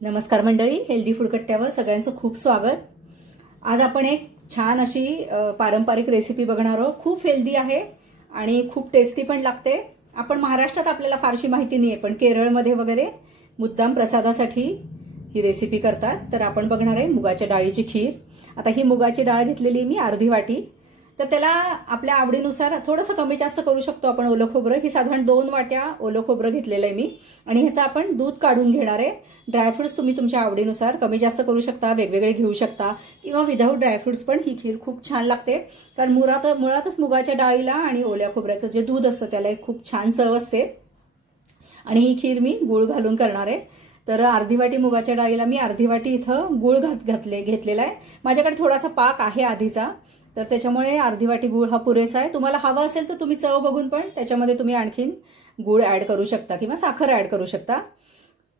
नमस्कार मंडळी, healthy food कट्ट्यावर सगळ्यांचं खूप स्वागत। आज आपण एक छान अशी पारंपरिक रेसिपी बघणार आहोत। खूप हेल्दी आहे आणि खूप टेस्टी पण लागते। आपण महाराष्ट्रात आपल्याला फारशी माहिती नाहीये, पण केरळमध्ये वगैरे मुद्दाम प्रसादासाठी ही रेसिपी करतात। तर आपण बघणार आहे मुगाच्या डाळीची खीर। आता ही मुगाची डाळ घेतलेली मी अर्धी वाटी, तर त्याला आपल्या आवडीनुसार थोडंसं कमी जास्त करू शकतो आपण। ओलं खोबरं ही साधारण 2 वाट्या ओलं खोबरं घेतलेलं आहे मी, आणि ह्याचं आपण दूध काढून घेणार आहे। ड्रायफ्रुट्स तुम्ही तुमच्या आवडीनुसार कमी जास्त करू शकता, वेगवेगळे घेऊ शकता, किंवा विदाऊट ड्रायफ्रुट्स पण ही खीर खूप छान लागते। कारण मुळातच मुगाच्या डाळीला आणि ओल्या खोबऱ्याचं जे दूध असतं त्याला एक खूप छान चव असते। आणि ही खीर मी गूळ घालून करणार आहे। तर अर्धी वाटी मुगाच्या डाळीला मी अर्धी वाटी इथं गूळ घेतलेला आहे। माझ्याकडे थोडासा पाक आहे आधीचा, तर त्याच्यामुळे अर्धी वाटी गूळ हा पुरेसा आहे। तुम्हाला हवा असेल तर तुम्ही चव बघून पण त्याच्यामध्ये तुम्ही आणखीन गूळ ऍड करू शकता किंवा साखर ऍड करू शकता।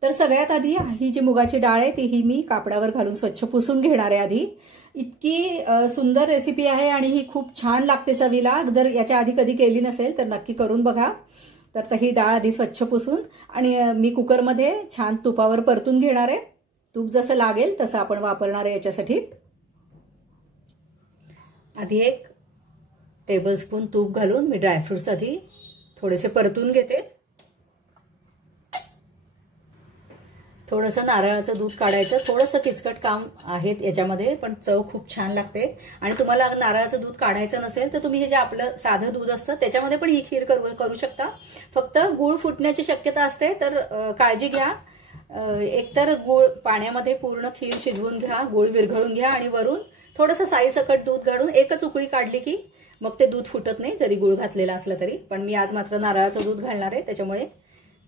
तर सगळ्यात आधी ही जी मुगाची डाळ आहे ती मी कापडावर घालून स्वच्छ पुसून घेणार आहे आधी। इतकी सुंदर रेसिपी आहे आणि ही खूप छान लागते चवीला। जर याच्या आधी कधी केली नसेल तर नक्की करून बघा। तर ही डाळ आधी स्वच्छ पुसून आणि मी कुकरमध्ये छान तुपावर परतून घेणार आहे। तूप जसं लागेल तसं आपण वापरणार आहे याच्यासाठी। आधी 1 टेबलस्पून तूप घालून मी ड्रायफ्रुट्स आधी थोडेसे परतून घेते। थोडंसं नारळाचं दूध काढायचं, थोडंसं किचकट काम आहे याच्यामध्ये, पण चव खूप छान लागते। आणि तुम्हाला नारळाचं दूध काढायचं नसेल तर तुम्ही हे जे आपलं साधं दूध असतं त्याच्यामध्ये पण ही खीर करू शकता। फक्त गूळ फुटण्याची शक्यता असते, तर काळजी घ्या। एकतर गूळ पाण्यामध्ये पूर्ण खीर शिजवून घ्या, गूळ विरघळून घ्या आणि वरून थोडंसं साईसकट दूध घालून एकच उकळी काढली की मग ते दूध फुटत नाही, जरी गूळ घातलेला असला तरी। पण मी आज मात्र नारळाचं दूध घालणार आहे, त्याच्यामुळे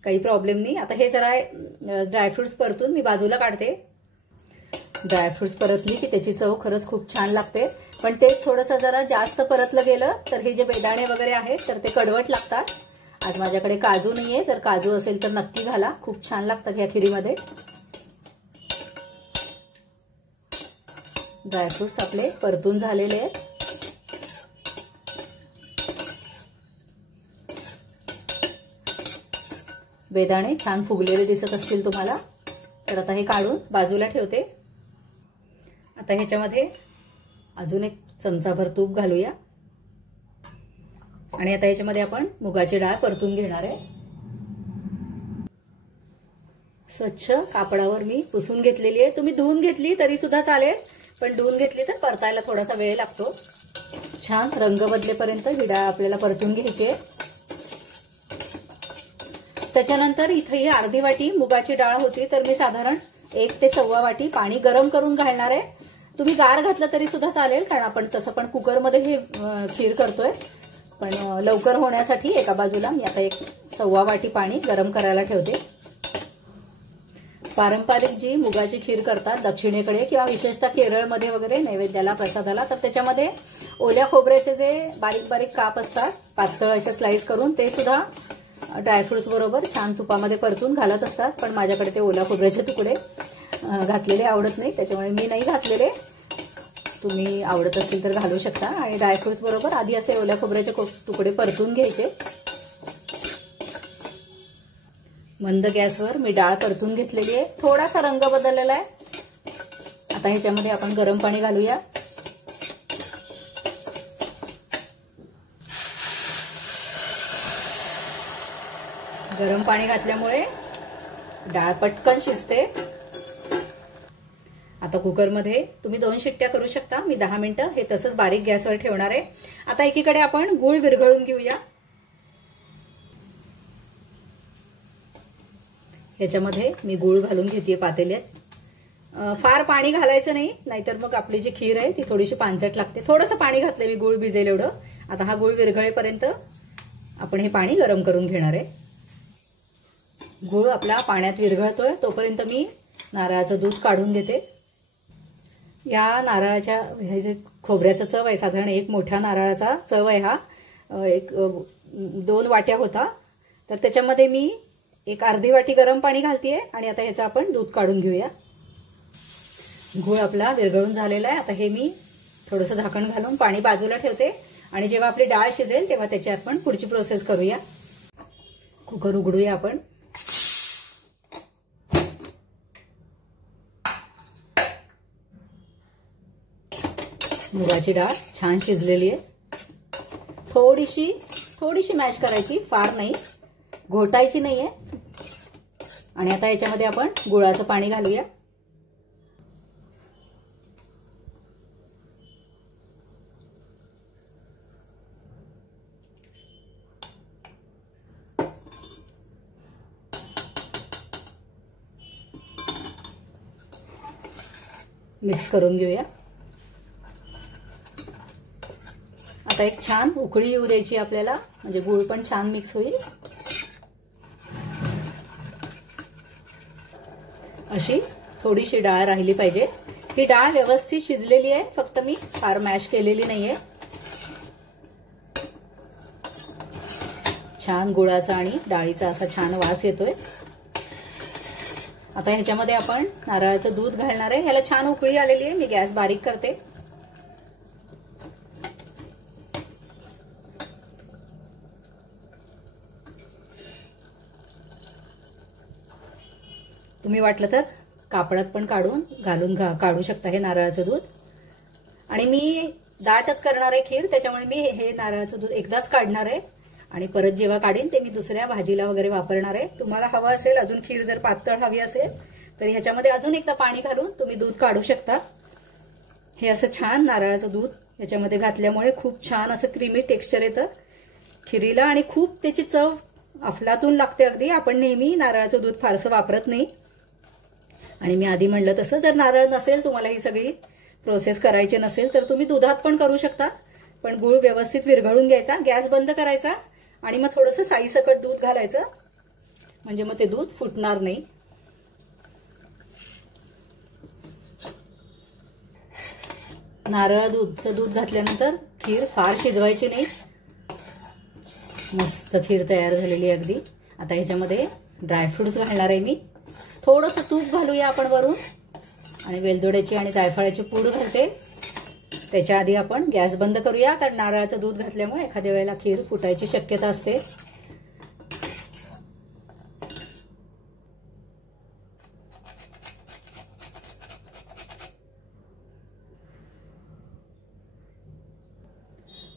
काही प्रॉब्लेम नाही। आता हे जरा ड्रायफ्रुट्स परतून मी बाजूला काढते। ड्रायफ्रुट्स परतली की त्याची चव खरंच खूप छान लागते, पण ते थोडंसं जरा जास्त परतलं गेलं तर हे जे बेदाणे वगैरे आहेत तर ते कडवट लागतात। आज माझ्याकडे काजू नाहीये, जर काजू असेल तर नक्की घाला, खूप छान लागतात या खिरीमध्ये। ड्रायफ्रुट्स आपले परतून झालेले आहेत। बेदाणे छान फुगलेले दिसत असतील तुम्हाला, तर आता हे काढून बाजूला ठेवते। आता ह्याच्यामध्ये अजून 1 चमचाभर तूप घालूया आणि आता ह्याच्यामध्ये आपण मुगाची डाळ परतून घेणार आहे। स्वच्छ कापडावर मी पुसून घेतलेली आहे। तुम्ही धुवून घेतली तरी सुद्धा चालेल, पण धुवून घेतली तर परतायला थोडासा वेळ लागतो। छान रंग बदलेपर्यंत ही डाळ आपल्याला परतून घ्यायची आहे। त्याच्यानंतर इथे ही अर्धी वाटी मुगाची डाळ होती, तर मी साधारण 1 ते 1.25 वाटी पाणी गरम करून घालणार आहे। तुम्ही गार घातलं तरी सुद्धा चालेल, कारण आपण तसं पण कुकरमध्ये हे खीर करतोय। पण लवकर होण्यासाठी एका बाजूला मी आता 1.25 वाटी पाणी गरम करायला ठेवते। पारंपरिक जी मुगाची खीर करतात दक्षिणेकडे किंवा विशेषतः केरळमध्ये वगैरे नैवेद्याला प्रसादाला, तर त्याच्यामध्ये ओल्या खोबऱ्याचे जे बारीक बारीक काप असतात पातळ असे स्लाइस करून ते सुद्धा ड्रायफ्रुट्स बरोबर छान तुपामध्ये परतून घालत असतात। पण माझ्याकडे ते ओल्या खोबऱ्याचे तुकडे घातलेले आवडत नाही, त्याच्यामुळे मी नाही घातलेले। तुम्ही आवडत असेल तर घालू शकता। आणि ड्रायफ्रुट्स बरोबर आधी असे ओल्या खोबऱ्याचे तुकडे परतून घ्यायचे। मंद गॅसवर मी डाळ परतून घेतलेली आहे, थोडासा रंग बदललेला आहे। आता ह्याच्यामध्ये आपण गरम पाणी घालूया। गरम पाणी घातल्यामुळे डाळ पटकन शिजते। आता कुकरमध्ये तुम्ही 2 शिट्ट्या करू शकता, मी 10 मिनिटं हे तसंच बारीक गॅसवर ठेवणार आहे। आता एकीकडे आपण गूळ विरघळून घेऊया। ह्याच्यामध्ये मी गूळ घालून घेते पातेल्यात। फार पाणी घालायचं नाही, नाहीतर मग आपली जी खीर आहे ती थोडीशी पांचट लागते। थोडंसं पाणी घातलं मी, गूळ भिजेल एवढं। आता हा गूळ विरघळेपर्यंत आपण हे पाणी गरम करून घेणार आहे। गूळ आपला पाण्यात विरघळतोय तोपर्यंत मी नारळाचं दूध काढून घेते। या नारळाच्या हे जे खोबऱ्याचं चव आहे, साधारण 1 मोठ्या नारळाचा चव आहे हा। 2 वाट्या होता, तर त्याच्यामध्ये मी 1 अर्धी वाटी गरम पाणी घालतेय आणि आता ह्याचं आपण दूध काढून घेऊया। गूळ आपला विरघळून झालेला आहे। आता हे मी थोडंसं झाकण घालून पाणी बाजूला ठेवते आणि जेव्हा आपली डाळ शिजेल तेव्हा त्याची आपण पुढची प्रोसेस करूया। कुकर उघडूया आपण। मुगाची डाळ छान शिजलेली आहे. थोडीशी मॅश करायची, फार नाही, घोटायची नाहीये. आणि आता याच्यामध्ये आपण गुळाचं पाणी घालूया. मिक्स करून घेऊया. आता एक छान उकळी येऊ द्यायची आपल्याला, म्हणजे गूळ पण छान मिक्स होईल. अशी थोडीशी डाळ राहिली पाहिजे. ही डाळ व्यवस्थित शिजलेली आहे, फक्त मी फार मॅश केलेली नाहीये. छान गुळाचा आणि डाळीचा असा छान वास येतोय. आता ह्याच्यामध्ये आपण नारळाचं दूध घालणार आहे. ह्याला छान उकळी आलेली आहे. मी गॅस बारीक करते. तुम्ही वाटलं तर कापडात पण काढू शकता हे नारळाचं दूध. आणि मी दाटच करणार आहे खीर, त्याच्यामुळे मी हे नारळाचं दूध एकदाच काढणार आहे आणि परत जेव्हा काढीन ते मी दुसऱ्या भाजीला वगैरे वापरणार आहे. तुम्हाला हवं असेल अजून खीर जर पातळ हवी असेल तर ह्याच्यामध्ये अजून एकदा पाणी घालून तुम्ही दूध काढू शकता. हे असं छान नारळाचं दूध याच्यामध्ये घातल्यामुळे खूप छान असं क्रीमी टेक्स्चर येतं खिरीला आणि खूप त्याची चव अफलातून लागते अगदी. आपण नेहमी नारळाचं दूध फारसं वापरत नाही. आणि मी आधी म्हणलं तसं जर नारळ नसेल, तुम्हाला ही सगळी प्रोसेस करायची नसेल तर तुम्ही दुधात पण करू शकता. पण गूळ व्यवस्थित विरघळून घ्यायचा, गॅस बंद करायचा आणि मग थोडंसं साईसकट दूध घालायचं, म्हणजे मग ते दूध फुटणार नाही. नारळाचं दूध घातल्यानंतर खीर फार शिजवायची नाही. मस्त खीर तयार झालेली अगदी. आता ह्याच्यामध्ये ड्रायफ्रुट्स घालणार आहे मी. थोडंसं तूप घालूया आपण वरून आणि वेलदोड्याची आणि जायफळाची पूड घालते. त्याच्या आधी आपण गॅस बंद करूया, कारण नारळाचं दूध घातल्यामुळे एखाद्या वेळेला खीर फुटायची शक्यता असते.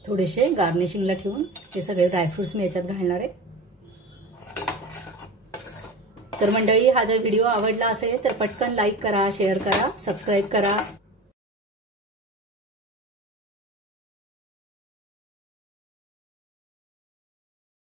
थोडेसे गार्निशिंगला ठेवून हे सगळे ड्रायफ्रुट्स मी याच्यात घालणार आहे. तर मंडळी, हा जर व्हिडिओ आवडला असेल तर पटकन लाईक करा, शेअर करा, सबस्क्राईब करा.